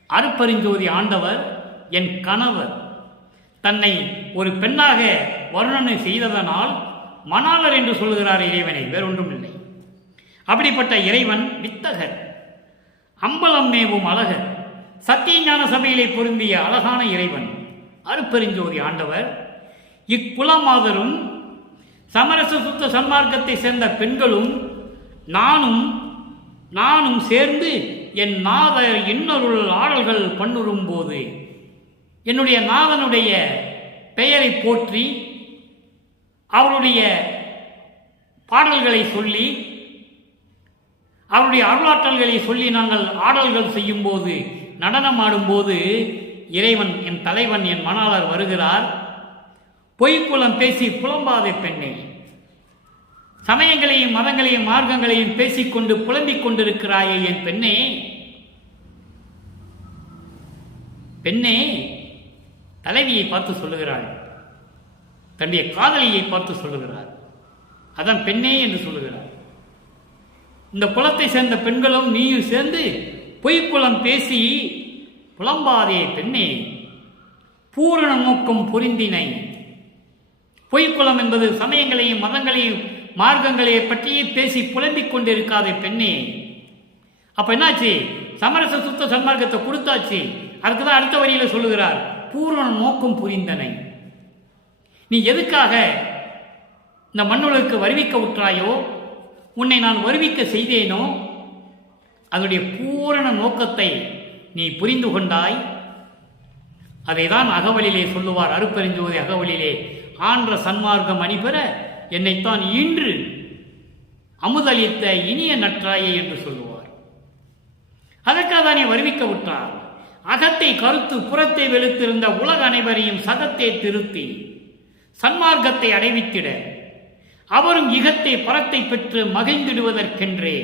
அருட்பெருஞ்சோதி ஆண்டவர் என் கணவர். தன்னை ஒரு பெண்ணாக வர்ணனை செய்ததனால் மணாளர் என்று சொல்லுகிறார் இறைவனை, வேறொன்றும் இல்லை. அப்படிப்பட்ட இறைவன் வித்தகர், அம்பலம் மேவும் அழகர், சத்தியஞான சபையிலே பொருந்திய அழகான இறைவன் அருட்பெருஞ்சோதி ஆண்டவர். இக்குலமாதரும் சமரச சுத்த சன்மார்க்கத்தை சேர்ந்த பெண்களும் நானும் சேர்ந்து என் நாதர் இன்னருள் ஆடல்கள் பண்ணுறும் போது, என்னுடைய நாதனுடைய பெயரை போற்றி அவருடைய பாடல்களை சொல்லி அவருடைய அருளாற்றல்களை சொல்லி நாங்கள் ஆடல்கள் செய்யும் போது, நடனம் ஆடும்போது இறைவன் என் தலைவன் என் மணாளர் வருகிறார். பொய்க்குலம் பேசி புலம்பாதே பெண்ணை, சமயங்களையும் மதங்களையும் மார்க்கங்களையும் பேசிக்கொண்டு புலம்பிக் கொண்டிருக்கிறாயே என் பெண்ணே, பெண்ணே தலைவியை பார்த்து சொல்லுகிறாள், தன்னுடைய காதலியை பார்த்து சொல்லுகிறார். அதான் பெண்ணே என்று சொல்லுகிறார். இந்த குலத்தை சேர்ந்த பெண்களும் நீயும் சேர்ந்து பொய்க்குலம் பேசி புலம்பாதே பெண்ணே பூரண நோக்கம் பொருந்தினை. பொய்க்குலம் என்பது சமயங்களையும் மதங்களையும் மார்க்கங்களையும் பற்றியே பேசி புலம்பிக் கொண்டிருக்காதே பெண்ணே. அப்ப என்னாச்சு? சமரச சுத்த சன்மார்க்கத்தை கொடுத்தாச்சு. அதுக்குதான் அடுத்த வரியில சொல்லுகிறார், பூரண நோக்கம் புரிந்தனை. நீ எதுக்காக இந்த மண்ணுலகுக்கு வருவிக்க உற்றாயோ, உன்னை நான் வருவிக்க செய்தேனோ, அதனுடைய பூரண நோக்கத்தை நீ புரிந்து கொண்டாய். அதைதான் அகவலிலே சொல்லுவார் அருட்பெருஞ்சோதி அகவலிலே, ஆன்ற சன்மார்க்கம் அணிபெற என்னைத்தான் ஈன்று அமுதளித்த இனிய நற்றாயே என்று சொல்லுவார். அதற்காக தானே வருவிக்க விட்டார். அகத்தை கருத்து புறத்தை வெளுத்திருந்த உலக அனைவரையும் சகத்தை திருத்தி சன்மார்க்கத்தை அடைவித்திட அவரும் இகத்தை பரத்தை பெற்று மகிழ்ந்திடுவதற்கென்றே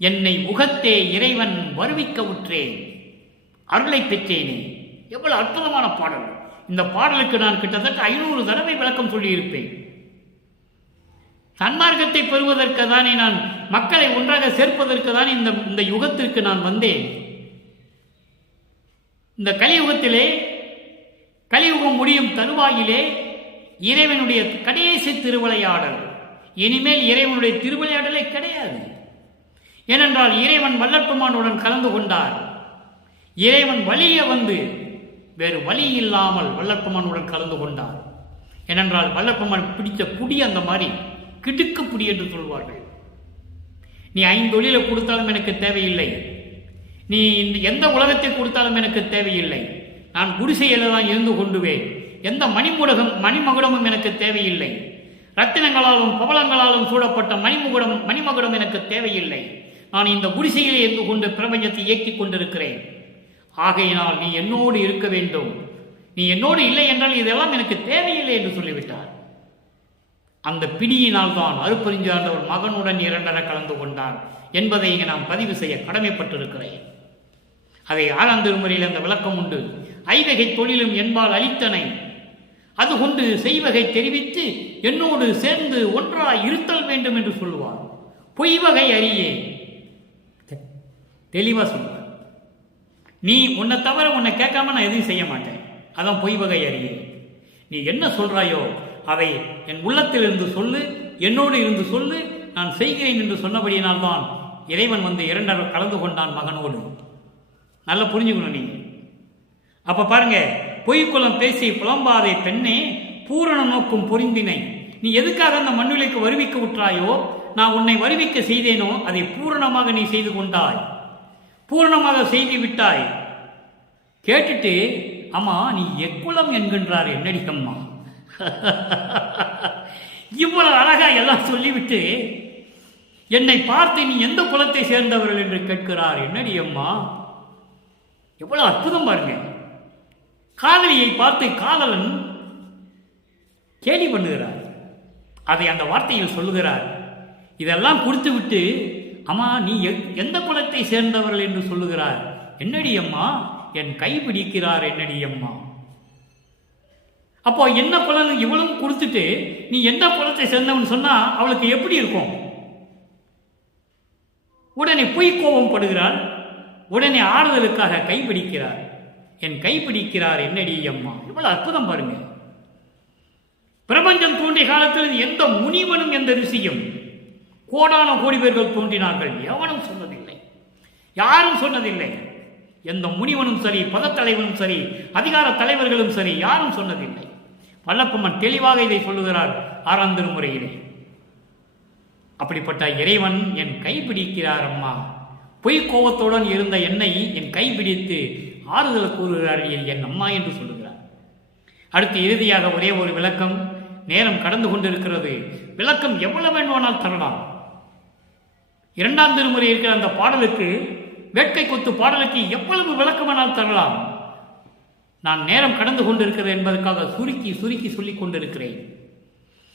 என்னை உகத்தே இறைவன் வருவிக்க உற்றேன், அருளை பெற்றேனே. எவ்வளவு அற்புதமான பாடல்! இந்த பாடலுக்கு நான் கிட்டத்தட்ட 500 தடவை விளக்கம் சொல்லியிருப்பேன். சன்மார்க்கத்தை பெறுவதற்கு தானே நான் மக்களை ஒன்றாக சேர்ப்பதற்கு தான் இந்த யுகத்திற்கு நான் வந்தேன். இந்த கலியுகத்திலே, கலியுகம் முடியும் தருவாயிலே இறைவனுடைய கடைசி திருவிளையாடல். இனிமேல் இறைவனுடைய திருவிளையாடலே கிடையாது. ஏனென்றால் இறைவன் வல்லற்பெருமானுடன் கலந்து கொண்டார். இறைவன் வழியே வந்து வேறு வழி இல்லாமல் வல்லற்பெருமானுடன் கலந்து கொண்டார். ஏனென்றால் வல்லற்பெருமான் பிடித்த புடி அந்த மாதிரி கிடுக்கு புடி என்று சொல்வார்கள். நீ 5 தொழிலை கொடுத்தாலும் எனக்கு தேவையில்லை, நீ எந்த உலகத்தை கொடுத்தாலும் எனக்கு தேவையில்லை, நான் குடிசையில் தான் இருந்து கொண்டுவேன், எந்த மணிமகுடமும் எனக்கு தேவையில்லை, ரத்தினங்களாலும் பவளங்களாலும் சூழப்பட்ட மணிமகுடம் எனக்கு தேவையில்லை, நான் இந்த குடிசையிலே இருந்து கொண்டு பிரபஞ்சத்தை இயக்கிக் கொண்டிருக்கிறேன். ஆகையினால் நீ என்னோடு இருக்க வேண்டும், நீ என்னோடு இல்லை என்றால் இதெல்லாம் எனக்கு தேவையில்லை என்று சொல்லிவிட்டார். அந்த பிடியினால் தான் அருட்பெருஞ்சாண்டவர் மகனுடன் 2 கலந்து கொண்டார் என்பதை இங்கே நாம் பதிவு செய்ய கடமைப்பட்டிருக்கிறேன். அதை 6ஆம் திருமுறையில் அந்த விளக்கம் உண்டு. ஐவகை தொழிலும் என்பால் அளித்தனை அது கொண்டு செய்வகை தெரிவித்து என்னோடு சேர்ந்து ஒன்றாய் இருத்தல் வேண்டும் என்று சொல்லுவார். பொய்வகை அறியே, தெளிவா சொல்லுவார். நீ உன்னை தவிர உன்னை கேட்காம நான் எதுவும் செய்ய மாட்டேன், அதான் பொய்வகை அறியே. நீ என்ன சொல்றாயோ அதை என் உள்ளத்தில் இருந்து சொல்லு, என்னோடு இருந்து சொல்லு, நான் செய்கிறேன் என்று சொன்னபடியினால்தான் இறைவன் வந்து 2 கலந்து கொண்டான் மகனோடு. நல்லா புரிஞ்சுக்கணும் நீங்க. அப்ப பாருங்க, பொய்க்குளம் பேசி புலம்பாதே பெண்ணே பூரணம் நோக்கும் பொருந்தினை, நீ எதுக்காக அந்த மண்ணுலைக்கு வருவிக்க விட்டாயோ, நான் உன்னை வருவிக்க செய்தேனோ அதை பூரணமாக நீ செய்து கொண்டாய், பூரணமாக செய்து விட்டாய். கேட்டுட்டு அம்மா நீ எக்குளம் என்கின்றார் என்னடி அம்மா, இவ்வளவு அழகா எல்லாம் சொல்லிவிட்டு என்னை பார்த்து நீ எந்த குலத்தை சேர்ந்தவர்கள் என்று கேட்கிறார் என்னடி அம்மா. எவ்வளவு அற்புதம் பாருங்க. காதலியை பார்த்து காதலன் கேலி பண்ணுகிறார், அதை அந்த வார்த்தையில் சொல்லுகிறார். இதெல்லாம் கொடுத்து விட்டு அம்மா நீ எந்த குலத்தை சேர்ந்தவர்கள் என்று சொல்லுகிறார் என்னடி அம்மா, என் கை பிடிக்கிறார் என்னடி அம்மா. அப்போ என்ன குலம் இவளும் கொடுத்துட்டு நீ எந்த குலத்தை சேர்ந்தவன் சொன்னா அவளுக்கு எப்படி இருக்கும்? உடனே பொய் கோபம் படுகிறாள், உடனே ஆறுதலுக்காக கைப்பிடிக்கிறார், என் கைப்பிடிக்கிறார் என்னடி அம்மா. இவ்வளவு அற்புதம் பாருங்க. பிரபஞ்சம் தோன்றிய காலத்தில் எந்த முனிவனும் எந்த ரிஷியும் கோடான கோடி பேர்கள் தோன்றினார்கள், எவனும் சொன்னதில்லை, யாரும் சொன்னதில்லை. எந்த முனிவனும் சரி, பதத்தலைவனும் சரி, அதிகார தலைவர்களும் சரி, யாரும் சொன்னதில்லை. வல்லப்பெருமான் தெளிவாக இதை சொல்லுகிறார் 6ஆம் திருமுறையிலே. அப்படிப்பட்ட இறைவன் என் கைப்பிடிக்கிறார் அம்மா, பொய் கோபத்துடன் இருந்த என்னை என் கைப்பிடித்து ஆறுதல் கூறுகிறார் என் அம்மா என்று சொல்லுகிறார். அடுத்து இறுதியாக ஒரே ஒரு விளக்கம். நேரம் கடந்து கொண்டிருக்கிறது, விளக்கம் எவ்வளவு வேண்டுமானால் தரலாம். 2ஆம் திருமுறை இருக்கிற அந்த பாடலுக்கு, வேட்கை கொத்து பாடலுக்கு எவ்வளவு விளக்கமானால் தரலாம். நான் நேரம் கடந்து கொண்டிருக்கிறது என்பதற்காக சுருக்கி சுருக்கி சொல்லிக் கொண்டிருக்கிறேன்.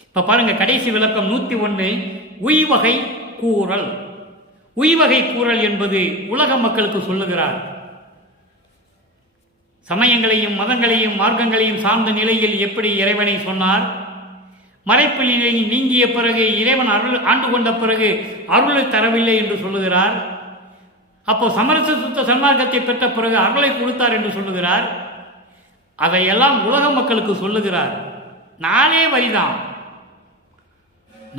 இப்ப பாருங்க, கடைசி விளக்கம் 101. உய்வகை கூறல். உய்வகை கூறல் என்பது உலக மக்களுக்கு சொல்லுகிறார். சமயங்களையும் மதங்களையும் மார்க்கங்களையும் சார்ந்த நிலையில் எப்படி இறைவனை சொன்னார், மறைப்பு நிலையில் நீங்கிய பிறகு இறைவன் அருள் ஆண்டு கொண்ட பிறகு அருளை தரவில்லை என்று சொல்லுகிறார். அப்போ சமரச சுத்த சன்மார்க்கத்தை பெற்ற பிறகு அருளை கொடுத்தார் என்று சொல்லுகிறார். அதையெல்லாம் உலக மக்களுக்கு சொல்லுகிறார். 4 வரிதான்,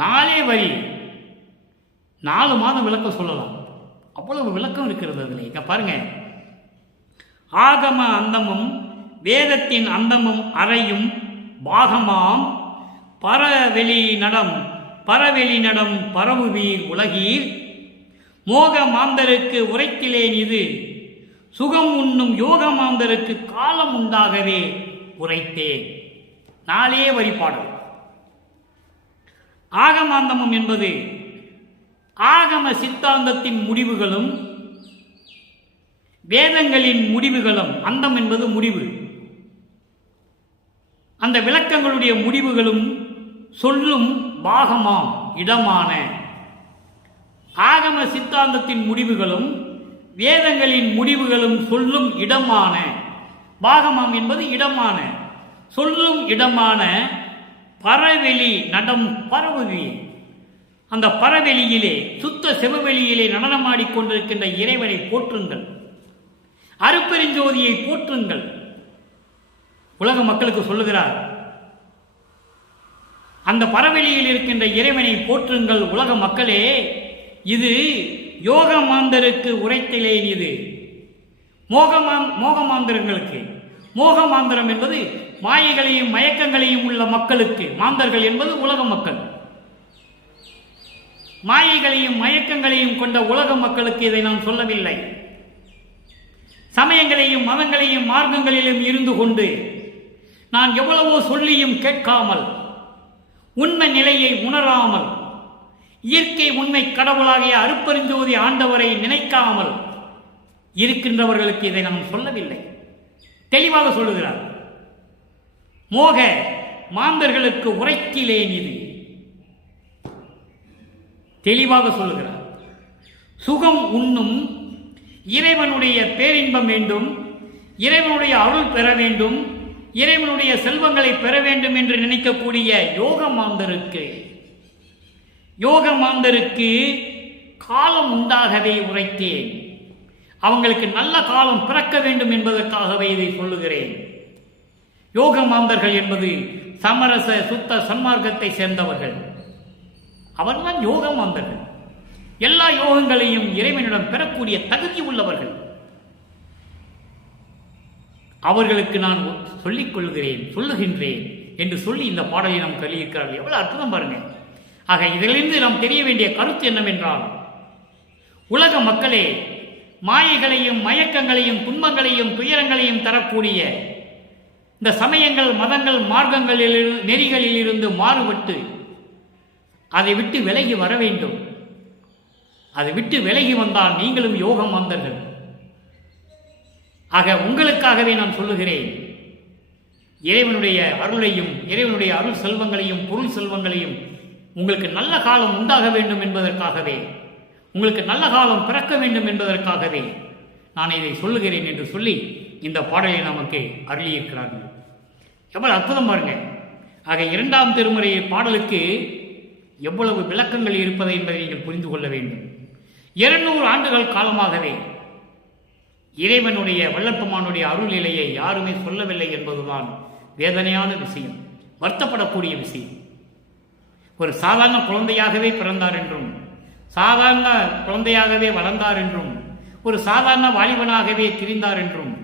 4 வரி, 4 மாதம் விளக்கம் சொல்லலாம். அவ்வளவு விளக்கம் இருக்கிறது அதில். இங்க பாருங்க, ஆகம அந்தமும் வேதத்தின் அந்தமும் அறையும் பாகமாம் பரவெளி நடம் பரவுவீர் உலகீர் மோக மாந்தருக்கு உரைத்திலேன் இது சுகம் உண்ணும் யோக மாந்தருக்கு காலம் உண்டாகவே உரைத்தேன். 4 வரி பாடல். ஆகமாந்தமம் என்பது ஆகம சித்தாந்தத்தின் முடிவுகளும் வேதங்களின் முடிவுகளும், அந்தம் என்பது முடிவு, அந்த விளக்கங்களுடைய முடிவுகளும் சொல்லும் பாகமாம் இடமான ஆகம சித்தாந்தத்தின் முடிவுகளும் வேதங்களின் முடிவுகளும் சொல்லும் இடமான, பாகமாம் என்பது இடமான, சொல்லும் இடமான பரவெளி நடம் பரவுவி. அந்த பரவெளியிலே, சுத்த சிவவெளியிலே நடனமாடிக்கொண்டிருக்கின்ற இறைவனை போற்றுங்கள், அருட்பெருஞ்சோதியை போற்றுங்கள். உலக மக்களுக்கு சொல்லுகிறார், அந்த பரவெளியில் இருக்கின்ற இறைவனை போற்றுங்கள் உலக மக்களே. இது யோக மாந்தருக்கு உரைத்திலேன். இது மோகமாந்தர்களுக்கு. மோகமாந்தரம் என்பது மாயைகளையும் மயக்கங்களையும் உள்ள மக்களுக்கு. மாந்தர்கள் என்பது உலக மக்கள். மாயைகளையும் மயக்கங்களையும் கொண்ட உலக மக்களுக்கு இதை நான் சொல்லவில்லை. சமயங்களையும் மதங்களையும் மார்க்கங்களிலும் இருந்து கொண்டு நான் எவ்வளவோ சொல்லியும் கேட்காமல், உண்மை நிலையை உணராமல், இயற்கை உண்மை கடவுளாகிய அருட்பெருஞ்சோதி ஆண்டவரை நினைக்காமல் இருக்கின்றவர்களுக்கு இதை நான் சொல்லவில்லை. தெளிவாக சொல்லுகிறார். மோக மாந்தர்களுக்கு உரைக்கிலேன். இது தெளிவாக சொல்லுகிறார். சுகம் உண்ணும், இறைவனுடைய பேரின்பம் வேண்டும், இறைவனுடைய அருள் பெற வேண்டும், இறைவனுடைய செல்வங்களை பெற வேண்டும் என்று நினைக்கக்கூடிய யோக மாந்தருக்கு காலம் உண்டாகவே உரைத்தேன். அவங்களுக்கு நல்ல காலம் பிறக்க வேண்டும் என்பதற்காகவே இதை சொல்லுகிறேன். யோக மாந்தர்கள் என்பது சமரச சுத்த சன்மார்க்கத்தை சேர்ந்தவர்கள். அவர்தான் யோக மாந்தர்கள். எல்லா யோகங்களையும் இறைவனிடம் பெறக்கூடிய தகுதி உள்ளவர்கள். அவர்களுக்கு நான் சொல்லிக் கொள்கிறேன், சொல்லுகின்றேன் என்று சொல்லி இந்த பாடலை நாம் சொல்லியிருக்கிறார்கள். எவ்வளவு அற்புதம் பாருங்க. ஆக இதிலிருந்து நாம் தெரிய வேண்டிய கருத்து என்னவென்றால், உலக மக்களே, மாயைகளையும் மயக்கங்களையும் துன்பங்களையும் துயரங்களையும் தரக்கூடிய இந்த சமயங்கள் மதங்கள் மார்க்கங்களில் நெறிகளில் இருந்து மாறுபட்டு அதை விட்டு விலகி வர வேண்டும். அதை விட்டு விலகி வந்தால் நீங்களும் யோகம் வந்தர்கள். ஆக உங்களுக்காகவே நான் சொல்லுகிறேன், இறைவனுடைய அருளையும் இறைவனுடைய அருள் செல்வங்களையும் பொருள் செல்வங்களையும் உங்களுக்கு நல்ல காலம் உண்டாக வேண்டும் என்பதற்காகவே, உங்களுக்கு நல்ல காலம் பிறக்க வேண்டும் என்பதற்காகவே நான் இதை சொல்லுகிறேன் என்று சொல்லி இந்த பாடலை நமக்கு அருளியிருக்கிறார்கள். எவ்வளவு அற்புதம் பாருங்க. ஆக இரண்டாம் திருமுறை பாடலுக்கு எவ்வளவு விளக்கங்கள் இருப்பதை என்பதை நீங்கள் புரிந்து கொள்ள வேண்டும். 200 ஆண்டுகள் காலமாகவே இறைவனுடைய வல்லற்பமானுடைய அருள் நிலையை யாருமே சொல்லவில்லை என்பதுதான் வேதனையான விஷயம், வருத்தப்படக்கூடிய விஷயம். ஒரு சாதாரண குழந்தையாகவே பிறந்தார் என்றும், சாதாரண குழந்தையாகவே வளர்ந்தார் என்றும், ஒரு சாதாரண வாலிபனாகவே திரிந்தார் என்றும்,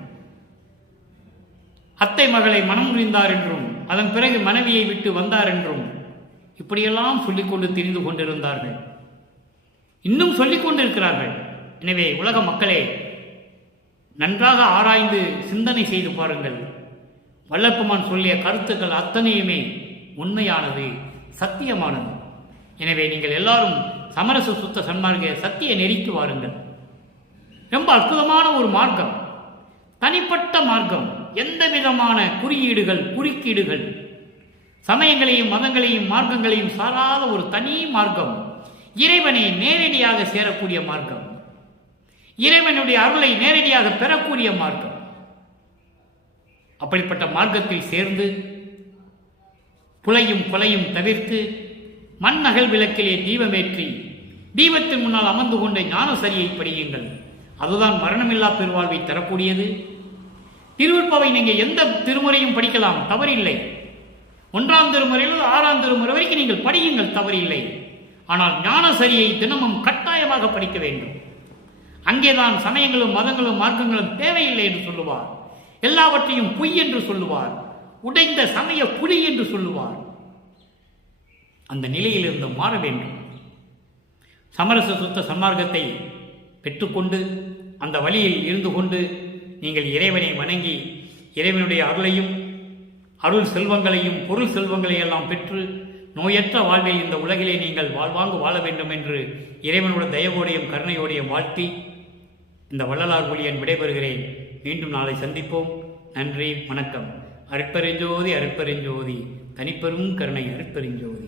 அத்தை மகளை மனம் புரிந்தார் என்றும், அதன் பிறகு மனைவியை விட்டு வந்தார் என்றும் இப்படியெல்லாம் சொல்லிக்கொண்டு திரிந்து கொண்டிருந்தார்கள். இன்னும் சொல்லிக் கொண்டிருக்கிறார்கள். எனவே உலக மக்களே, நன்றாக ஆராய்ந்து சிந்தனை செய்து பாருங்கள். வல்லற்பமான் சொல்லிய கருத்துக்கள் அத்தனையுமே உண்மையானது, சத்தியமானது. எனவே நீங்கள் எல்லாரும் சமரச சுத்த சன்மார்க்க சத்திய நெறிக்கு வாருங்கள். ரொம்ப அற்புதமான ஒரு மார்க்கம், தனிப்பட்ட மார்க்கம். எந்த விதமான குறியீடுகள் குறுக்கீடுகள், சமயங்களையும் மதங்களையும் மார்க்கங்களையும் சாராத ஒரு தனி மார்க்கம். இறைவனை நேரடியாக சேரக்கூடிய மார்க்கம், இறைவனுடைய அருளை நேரடியாக பெறக்கூடிய மார்க்கம். அப்படிப்பட்ட மார்க்கத்தில் சேர்ந்து புலையும் கொலையும் தவிர்த்து மண் அகல் விளக்கிலே தீபமேற்றி தீபத்தின் முன்னால் அமர்ந்து கொண்ட ஞானசரியை படியுங்கள். அதுதான் மரணமில்லா பெருவாழ்வை தரக்கூடியது. திருவிற்பாவை நீங்கள் எந்த திருமுறையும் படிக்கலாம், தவறில்லை. 1ஆம் திருமுறையில் 6ஆம் திருமுறை வரைக்கும் நீங்கள் படியுங்கள், தவறில்லை. ஆனால் ஞானசரியை தினமும் கட்டாயமாக படிக்க வேண்டும். அங்கேதான் சமயங்களும் மதங்களும் மார்க்கங்களும் தேவையில்லை என்று சொல்லுவார். எல்லாவற்றையும் பொய் என்று சொல்லுவார். உடைந்த சமய புலி என்று சொல்லுவார். அந்த நிலையிலிருந்து மாற வேண்டும். சமரச சுத்த சன்மார்க்கத்தை பெற்றுக்கொண்டு அந்த வழியில் இருந்து கொண்டு நீங்கள் இறைவனை வணங்கி இறைவனுடைய அருளையும் அருள் செல்வங்களையும் பொருள் செல்வங்களையும் எல்லாம் பெற்று நோயற்ற வாழ்வில் இந்த உலகிலே நீங்கள் வாழ்வாங்கு வாழ வேண்டும் என்று இறைவனுடைய தயவோடையும் கருணையோடையும் வாழ்த்தி இந்த வள்ளலார் ஒளியன் விடைபெறுகிறேன். மீண்டும் நாளை சந்திப்போம். நன்றி, வணக்கம். அருட்பெருஞ்சோதி அருட்பெருஞ்சோதி, தனிப்பெரும் கருணை அருட்பெருஞ்சோதி.